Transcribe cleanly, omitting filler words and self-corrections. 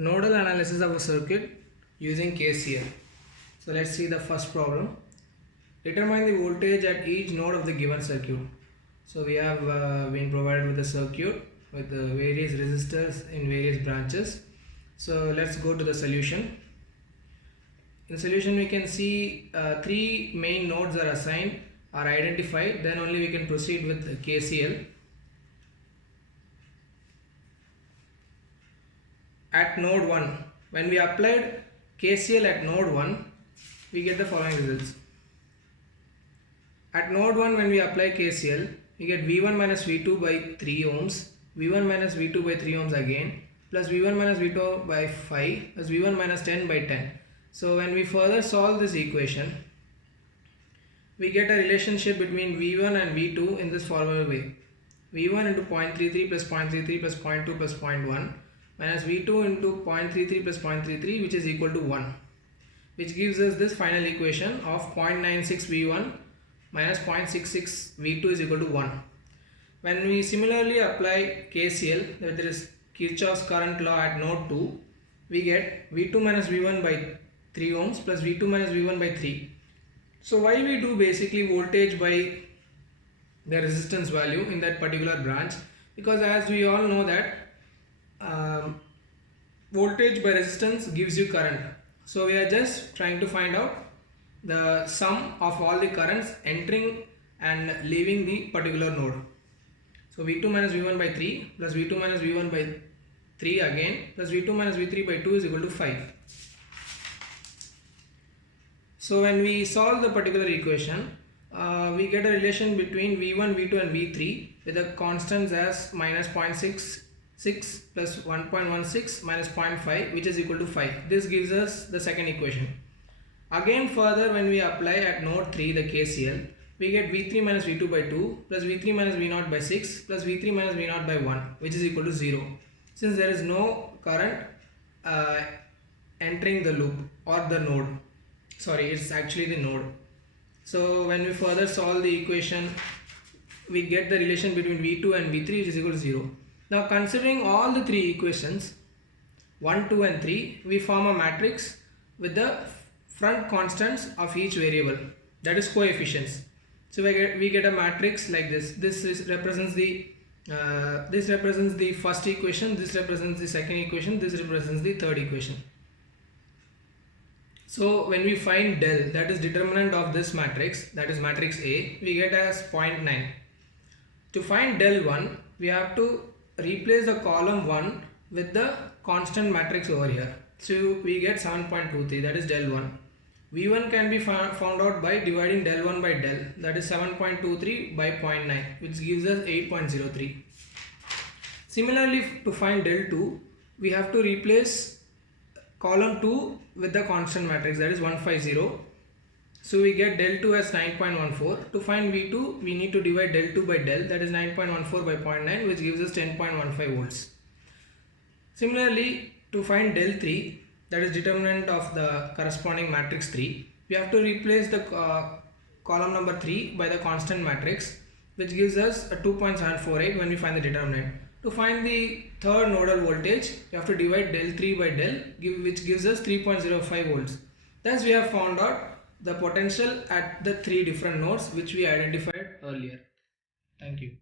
Nodal analysis of a circuit using KCL. So let's see the first problem. Determine the voltage at each node of the given circuit. So we have been provided with a circuit with various resistors in various branches. So let's go to the solution. In the solution we can see three main nodes are assigned, are identified, then only we can proceed with KCL. At node 1, when we applied KCL at node 1, we get the following results. At node 1, when we apply KCL, we get V1 minus V2 by 3 ohms, V1 minus V2 by 3 ohms again, plus V1 minus V2 by 5, plus V1 minus 10 by 10. So when we further solve this equation, we get a relationship between V1 and V2 in this formula way. V1 into 0.33 plus 0.33 plus 0.2 plus 0.1 minus V2 into 0.33 plus 0.33, which is equal to 1, which gives us this final equation of 0.96 V1 minus 0.66 V2 is equal to 1. When we similarly apply KCL, that is Kirchhoff's current law at node 2, we get V2 minus V1 by 3 ohms plus V2 minus V1 by 3. So why we do basically voltage by the resistance value in that particular branch? Because as we all know that voltage by resistance gives you current. So we are just trying to find out the sum of all the currents entering and leaving the particular node. So V2 minus V1 by 3 plus V2 minus V1 by 3 again plus V2 minus V3 by 2 is equal to 5. So when we solve the particular equation, we get a relation between V1, V2 and V3 with the constants as minus 0.66 plus 1.16 minus 0.5, which is equal to 5. This gives us the second equation. Again further, when we apply at node 3 the KCL, we get V3 minus V2 by 2 plus V3 minus V0 by 6 plus V3 minus V0 by 1, which is equal to 0. Since there is no current entering the loop or the node, sorry, it's actually the node. So when we further solve the equation, we get the relation between V2 and V3, which is equal to 0. Now considering all the three equations 1, 2 and 3, we form a matrix with the front constants of each variable, that is coefficients. So we get a matrix like this. This represents the first equation, this represents the second equation, this represents the third equation. So when we find del, that is determinant of this matrix, that is matrix A, we get as 0.9. To find del 1, we have to replace the column 1 with the constant matrix over here. So we get 7.23, that is del 1. V1 can be found out by dividing del 1 by del, that is 7.23 by 0.9, which gives us 8.03. Similarly, to find del 2, we have to replace column 2 with the constant matrix, that is 150. So we get del 2 as 9.14. To find V2, we need to divide del 2 by del, that is 9.14 by 0.9, which gives us 10.15 volts. Similarly, to find del 3, that is determinant of the corresponding matrix 3, we have to replace the column number 3 by the constant matrix, which gives us a 2.748 when we find the determinant. To find the third nodal voltage, we have to divide del 3 by del, which gives us 3.05 volts. Thus we have found out the potential at the three different nodes which we identified earlier. Thank you.